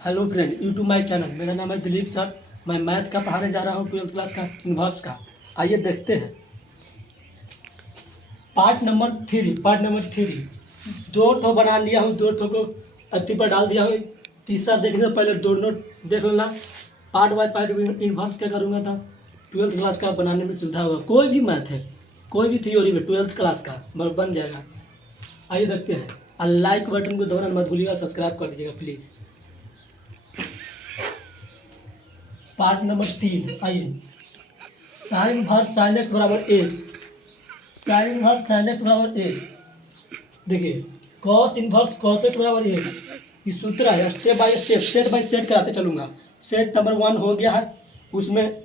Hello friend, YouTube my channel. मेरा नाम है दिलीप सर। मैं मैथ का पढ़ाने जा रहा हूँ, 12th क्लास का इन्वर्स का। आइए देखते हैं पार्ट नंबर 3। दो ठो बना लिया हूँ, दो ठो को अत्ती पर डाल दिया हूँ। तीसरा देखने से पहले दोनों देख लेना। पार्ट बाय पार्ट इन्वर्स क्या करूँगा था 12th क्लास का बनाने में सुविधा होगा। कोई भी मैथ है, कोई भी थ्योरी में 12th क्लास का बन जाएगा। आइए देखते हैं। और लाइक बटन को दबाना मत भूलिएगा, सब्सक्राइब कर दीजिएगा प्लीज़। Part number 3। आइए, साइन इनवर्स साइन एक्स बराबर x. Sine inverse sine x बराबर एक्स। देखिए, कॉस इनवर्स कॉस एक्स बराबर एक्स। ये सूत्र है, step by step, set by set कराते चलूँगा। सेट नंबर 1 हो गया है, उसमें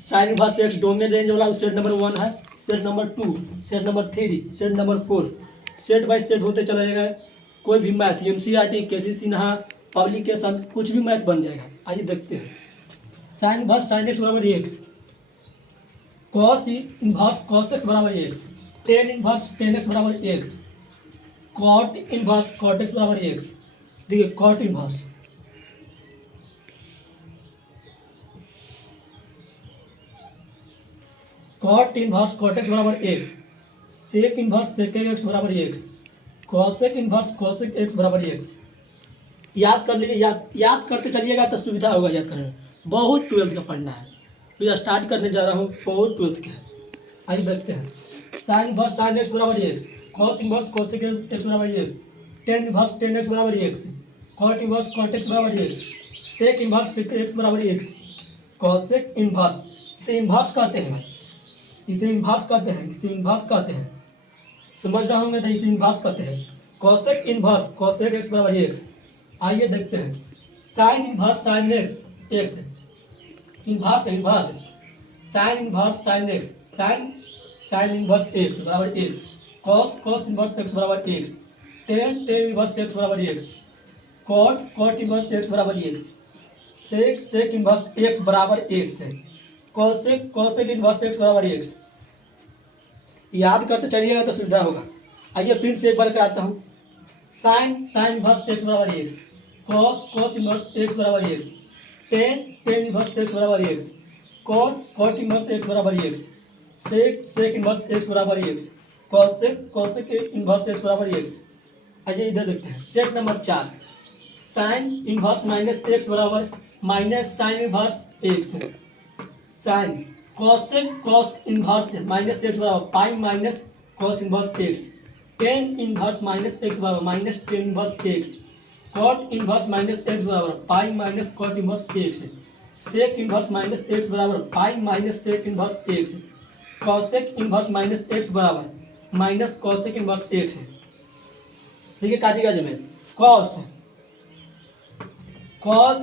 sine inverse x domain range वाला सेट नंबर 1 है। Set number 2, set number 3, set number 4, set by set होते चला जाएगा। कोई भी math, NCERT, KC Sinha, publication, कुछ भी मैथ बन जाएगा। आइए देखते हैं। साइन इनवर्स साइन एक्स बराबर एक्स, कॉस इनवर्स कॉस एक्स बराबर एक्स, टेन इनवर्स टेन एक्स बराबर एक्स, कॉट इनवर्स कॉट एक्स बराबर एक्स। देखिए, cot inverse cot inverse cot X बराबर एक्स, सेक इनवर्स सेक एक्स बराबर x, cosec inverse cosec X बराबर एक्स। याद कर लीजिए, याद करते चलिएगा तो सुविधा होगा याद करने में। बहुत 12th का पढ़ना है, तो स्टार्ट करने जा रहा हूँ, बहुत 12th का है। आइए देखते हैं। साइन इनवर्स साइन एक्स बराबर एक्स, कॉस इनवर्स कॉसेक एक्स बराबर एक्स, टेन इनवर्स टेन एक्स बराबर एक्स, कॉट इनवर्स कॉट एक्स बराबर एक्स, सेक इनवर्स सेक एक्स बराबर एक्स, कॉसेक इनवर्स। इसे इनवर्स कहते हैं भाई, इसे इनवर्स कहते हैं, इसे इनवर्स कहते हैं। समझ रहा हूँ मैं, तो इसे इनवर्स कहते हैं। कॉसेक इनवर्स कॉसेक एक्स बराबर एक्स। आइए देखते हैं। Sine inverse sine X X inverse inverse, sine inverse sine X sine sine inverse x बराबर एक्स, कॉस कॉस इनवर्स एक्स बराबर एक्स, टेन टेन इनवर्स एक्स बराबर एक्स, कॉट कॉट इनवर्स एक्स बराबर एक्स, सेक सेक इनवर्स एक्स बराबर x है, कॉसेक कॉसेक इनवर्स एक्स बराबर एक्स। याद करते चलिएगा तो सुविधा होगा। आइए फिर से एक बार कराता हूँ। साइन साइन इनवर्स एक्स बराबर एक्स, कॉस कॉस इनवर्स एक्स बराबर एक्स, टेन टेन इनवर्स एक्स बराबर एक्स, कॉट कॉट इनवर्स एक्स बराबर एक्स, सेक सेक इनवर्स एक्स बराबर x, cosec cosec inverse x बराबर एक्स। आइए इधर देखते हैं। Set number 4, sine inverse minus x बराबर minus sine inverse X, sine cosec cos inverse minus x बराबर pi minus cos inverse x, tan inverse minus x बराबर minus tan inverse x, cot inverse minus x बराबर pi minus cot inverse x, sec inverse minus x बराबर pi minus sec inverse x, cosec inverse minus x बराबर minus cosec inverse x. देखिए काजी काजी में cos cos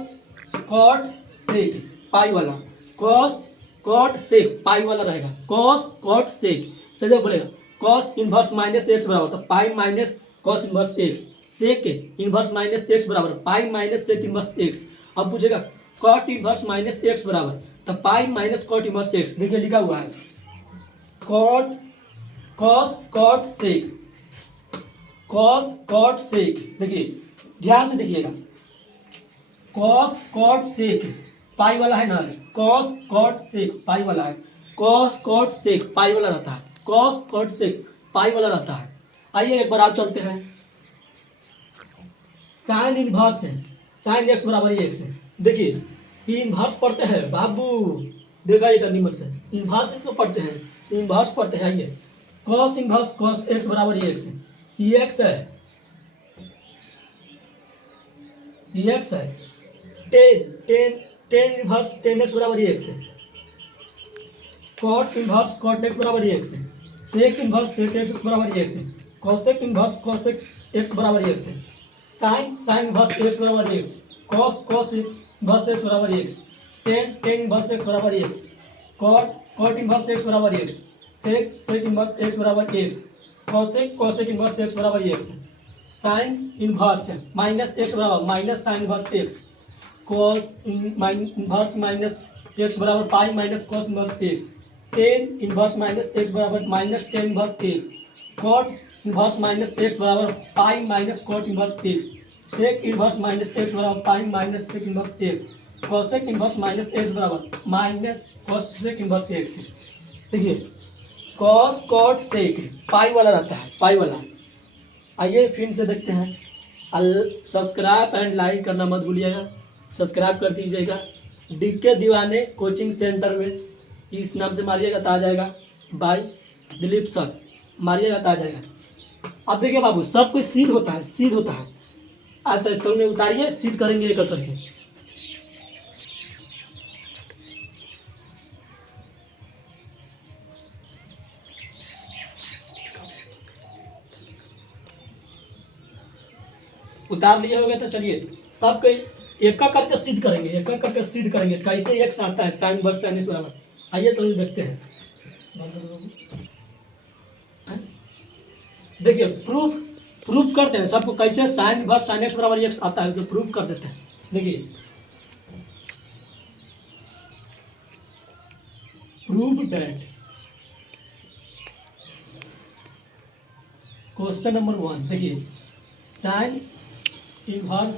cot sec pi वाला, cos cot sec pi वाला रहेगा, cos cot सेक। चलिए बोलेगा कॉस इनवर्स माइनस एक्स बराबर तो pi minus cos inverse x, sec inverse minus x बराबर pi minus sec inverse X. अब पूछेगा कॉट इनवर्स माइनस एक्स बराबर तो pi minus cot inverse x. देखिए लिखा हुआ है cot cos cot sec, cos cot sec. देखिए ध्यान से देखिएगा, कॉस कॉट सेक पाई वाला है ना, कॉस कॉट सेक पाई वाला है, कॉस कॉट सेक पाई वाला रहता है, कॉस कॉट सेक पाई वाला रहता है। आइए एक बार आप चलते हैं। साइन इनवर्स है, साइन एक्स बराबर एक्स है। देखिए ये इनवर्स पढ़ते हैं बाबू, देखा ये निमन से इनवर्स इसको पढ़ते हैं, इनवर्स पढ़ते हैं। आइए कॉस इनवर्स कॉस एक्स बराबर एक्स, ये एक्स है, ये एक्स है, tan tan tan inverse tan X बराबर एक्स है, कॉट इनवर्स कॉट एक्स बराबर एक्स है, सेक इनवर्स सेक एक्स बराबर एक्स है, कॉसेक इनवर्स कॉसेक एक्स बराबर एक्स है, साइन साइन इनवर्स एक्स बराबर एक्स, कॉस कॉस इनवर्स एक्स बराबर एक्स, टेन टेन इनवर्स एक्स बराबर एक्स, कॉट कॉट इनवर्स एक्स बराबर एक्स, सेक सेक इनवर्स एक्स बराबर x, cosec cosec inverse x बराबर x, sine inverse minus x बराबर minus sine inverse x, cos inverse minus x बराबर pi minus cos inverse x, tan inverse minus x बराबर minus tan inverse x, cot inverse minus x बराबर pi minus cot inverse x, sec inverse minus x बराबर pi minus sec inverse x. Cosec inverse minus x बराबर minus cosec inverse x. देखिए cos cot sec pi वाला रहता है, पाई वाला। आइए फिर से देखते हैं। सब्सक्राइब एंड लाइक करना मत भूलिएगा, सब्सक्राइब कर दीजिएगा। डीके दीवाने कोचिंग सेंटर में इस नाम से मारिएगा तो आ जाएगा, बाय दिलीप सर, मारिएगा तो आ जाएगा। अब देखिए बाबू सब कुछ सीध होता है, सीध होता है। आज तक तो में उतारिए, सीध करेंगे एक करके। उतार लिए हो गए तो चलिए सब कोई एक करके सिद्ध करेंगे, एक करके सिद्ध करेंगे कैसे एक्स आता है साइन वर्स साइन एक्स बराबर। आइए तो देखते हैं। देखिए प्रूफ प्रूफ करते हैं सबको कैसे साइन वर्स साइन एक्स बराबर एक्स आता है, उसे प्रूफ कर देते हैं। देखिए प्रूफ दैट क्वेश्चन नंबर 1। देखिए साइन इनवर्स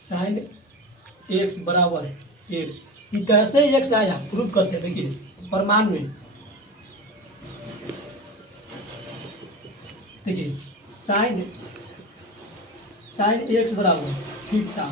साइन एक्स बराबर एक्स, ये कैसे एक्स आया प्रूफ करते हैं। देखिए प्रमाण में देखिए साइन साइन एक्स बराबर थीटा